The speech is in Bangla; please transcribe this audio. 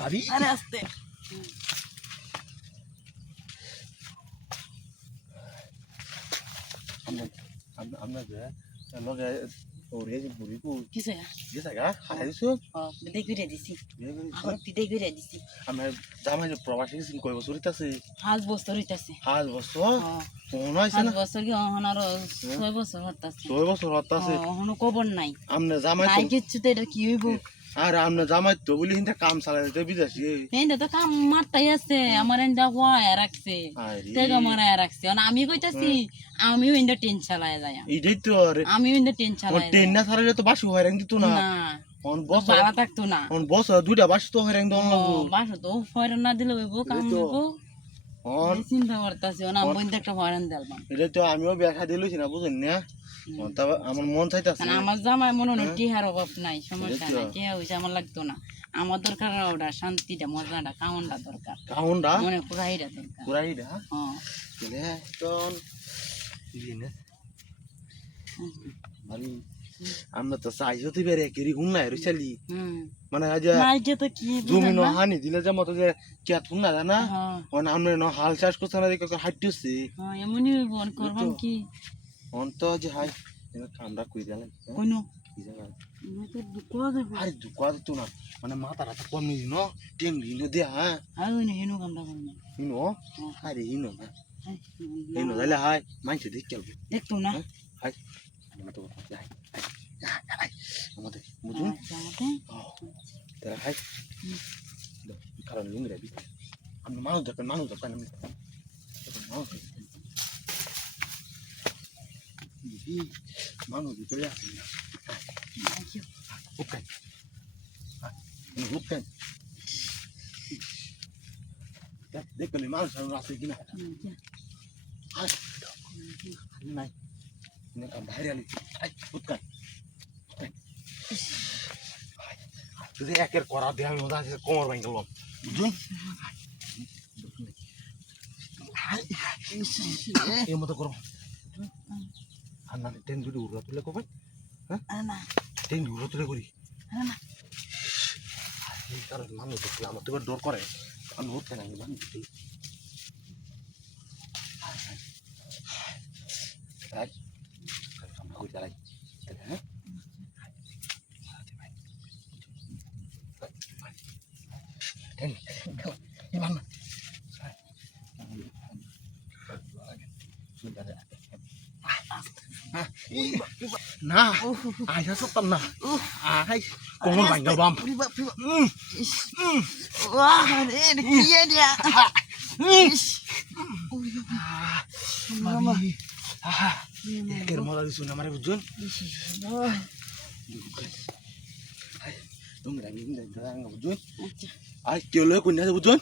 ভাবি আরে আস্তে আমরা যে লগে ওরে যে বুড়ি কো কিসে যে জায়গা হাইছো বিদায় করে দিছি এখন বিদায় করে দিছি আমরা জামাই প্রবাসী গেছি কয় বছর হইতাছে 5 বছর হইতাছে 5 বছর কোন হইছে না 5 বছর কি এখন আরো 6 বছর হতাছে 6 বছর হতাছে এখনো খবর নাই আমরা জামাই নাই কিচ্ছু তো এটা কি হইব আর আমরা জামাই তো বলি হিন্দা কাম চালাইতে বিদেশি এইটা তো কাম মারটাই আছে আমার এন্ডা হয় রাখছে তেগা মারায় রাখছে আমি কইতাছি আমিও এন্ডা টেন চালায় যায় এইটাই তো আমিও এন্ডা টেন চালায় টেন না ছাড়ালে তো বাসু হয়রাং দিত না না কোন বস ভাড়া থাকতো না কোন বস দুইটা বাসু তো হয়রাং দন লাগবো বাসু তো হয়রান না দিলে হইব কাম হইব অন চিন্তা করতেছি না বন্ধু একটা হয়রান দিলাম এটা তো আমিও ব্যাখ্যা দিলছি না বুঝেন না তবে আমার মন চাইতাছে আমার জামাই মনে হয় টিহার অভাব নাই সমস্যা নাই টিহা হইছে আমার লাগতো না আমার দরকার ওটা শান্তিটা মজাটা কাউন্ডা দরকার কাউন্ডা মনে পুরাইটা দরকার পুরাইটা হ্যাঁ চলে তন দিনে মানে আমরা তো চাইছো তুই বেরে কেরি হুন না রইছালি মানে আজ নাই যে তো কি জমি ন হানি দিলে যে মতো যে কেত হুন না জানা অন আমরা ন হাল চাষ করছ না দেখো হাইটুছি হ্যাঁ এমনই বন করবাম কি অন তো যে হাই কামড়া কই দিলাম কইনো কি জায়গা তো দুঃখ দেব আরে দুকা তো না মানে মাথা রাতা কমই ন টেং দিলে দে হ্যাঁ আই ওই হেনু কামটা করব হিনো আরে হিনো না হিনো তাহলে হাই মাইছে দেখ কেউ দেখতো না হাই আমাদের হাই হাই আমাদের বুঝুন তারা হাই কারণ লুঙ্গি রাবি আমি মানুষ দরকার আমি মানুষ ভিতরে আসি না হুকাই হুকাই দেখলি মানুষ আছে কিনা নাই বাইরে আলি হুকাই যদি একের করা দিয়ে আমি মজা আছে কোমর ভাঙ গেলাম বুঝুন এই মতো করবো আর না টেন যদি উড়া তুলে কবে হ্যাঁ না টেন উড়া তুলে করি না এই কারণ মানুষ দেখলে আমার তো এবার ডর করে আমি উঠতে না মানুষ চালাই হ্যাঁ না আই সত্তর না আই কোমর ভাঙ্গা বাম একের মজা দিছো না আমারে বুঝুন তোমরা বুঝুন আই কেউ লয় কোন বুঝুন